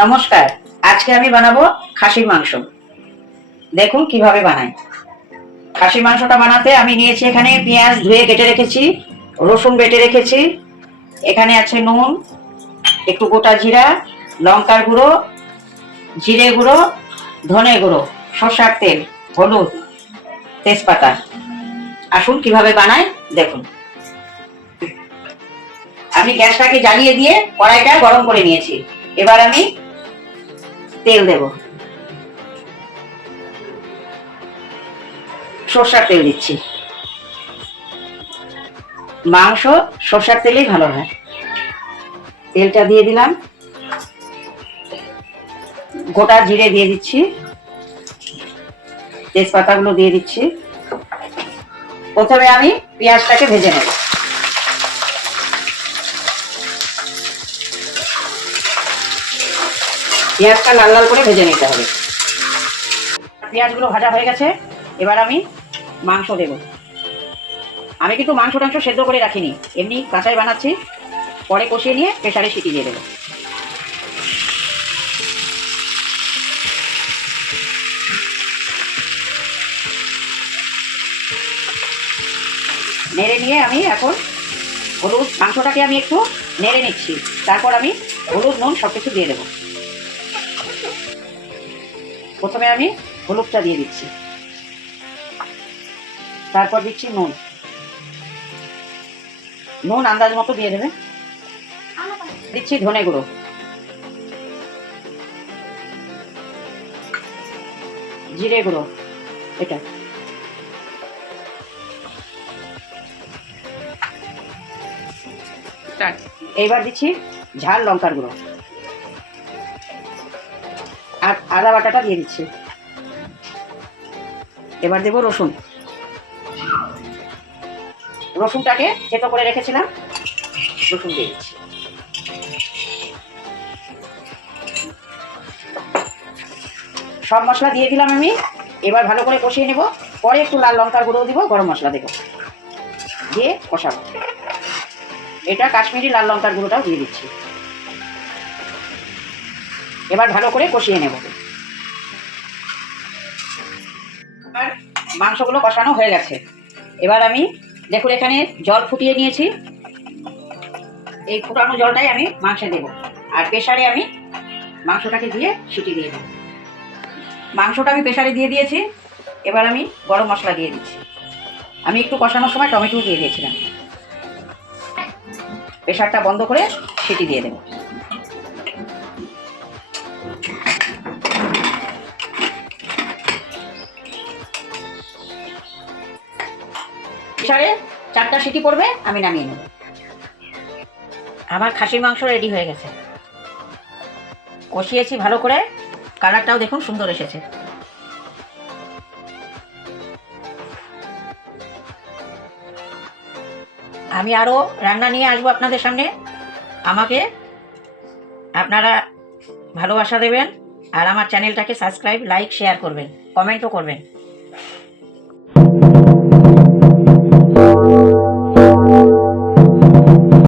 নমস্কার। আজকে আমি বানাবো খাসির মাংস। দেখুন কিভাবে বানাই। খাসির মাংসটা বানাতে আমি নিয়েছি এখানে পেঁয়াজ ধুয়ে কেটে রেখেছি, রসুন বেটে রেখেছি, এখানে আছে নুন, একটু গোটা জিরা, লঙ্কার গুঁড়ো, জিরে গুঁড়ো, ধনে গুঁড়ো, সরষার তেল, হলুদ, তেজপাতা। আসুন কিভাবে বানাই দেখুন। আমি গ্যাসটাকে জ্বালিয়ে দিয়ে কড়াইটা গরম করে নিয়েছি। এবার আমি তেল দেব। সরষার তেল দিচ্ছি। মাংস সরষার তেলেই ভালো হয়। তেলটা দিয়ে দিলাম, গোটা জিরে দিয়ে দিচ্ছি, তেজপাতাগুলো দিয়ে দিচ্ছি। প্রথমে আমি পেঁয়াজটাকে ভেজে নেব। পেঁয়াজটা লাল লাল করে ভেজে নিতে হবে। পেঁয়াজগুলো ভাজা হয়ে গেছে। এবার আমি মাংস দেব। আমি কিন্তু মাংস টাংস সেদ্ধ করে রাখিনি, এমনি কাঁচাই বানাচ্ছি। পরে কষিয়ে নিয়ে প্রেসারে সিটি দিয়ে দেবো। নেড়ে নিয়ে আমি এখন হলুদ, মাংসটাকে আমি একটু নেড়ে নিচ্ছি। তারপর আমি হলুদ নুন সব কিছু দিয়ে দেবো। প্রথমে আমি হলুদটা দিয়ে দিচ্ছি, তারপর দিচ্ছি নুন। নুন আন্দাজ মতো দিয়ে দেবে। দিচ্ছি ধনে গুঁড়ো, জিরে গুঁড়ো, এটা এইবার দিচ্ছি ঝাল লঙ্কার গুঁড়ো আর আদা বাটাটা দিয়ে দিচ্ছি। এবার দেবো রসুন। রসুনটাকে থেতো করে রেখেছিলাম, রসুন দিয়ে দিচ্ছি। সব মশলা দিয়ে দিলাম আমি। এবার ভালো করে কষিয়ে নেব। পরে একটু লাল লঙ্কার গুঁড়ো দিব, গরম মশলা দেবো, দিয়ে কষাবো। এটা কাশ্মীরি লাল লঙ্কার গুঁড়োটাও দিয়ে দিচ্ছি। এবার ভালো করে কষিয়ে নেব। আর মাংসগুলো কষানো হয়ে গেছে। এবার আমি দেখুন এখানে জল ফুটিয়ে নিয়েছি। এই ফুটানো জলটাই আমি মাংসে দেবো। আর প্রেসারে আমি মাংসটাকে দিয়ে সিটি দিয়ে দেবো। মাংসটা আমি প্রেসারে দিয়ে দিয়েছি। এবার আমি গরম মশলা দিয়ে দিচ্ছি। আমি একটু কষানোর সময় টমেটো দিয়ে দিয়েছিলাম। প্রেসারটা বন্ধ করে সিটি দিয়ে দেবো। প্রেসারে 4টা সিটি পড়বে, আমি নামিয়ে নেব। আমার খাসির মাংস রেডি হয়ে গেছে। কষিয়েছি ভালো করে, কালারটাও দেখুন সুন্দর এসেছে। আমি আরও রান্না নিয়ে আসবো আপনাদের সামনে। আমাকে আপনারা ভালোবাসা দেবেন আর আমার চ্যানেলটাকে সাবস্ক্রাইব, লাইক, শেয়ার করবেন, কমেন্টও করবেন।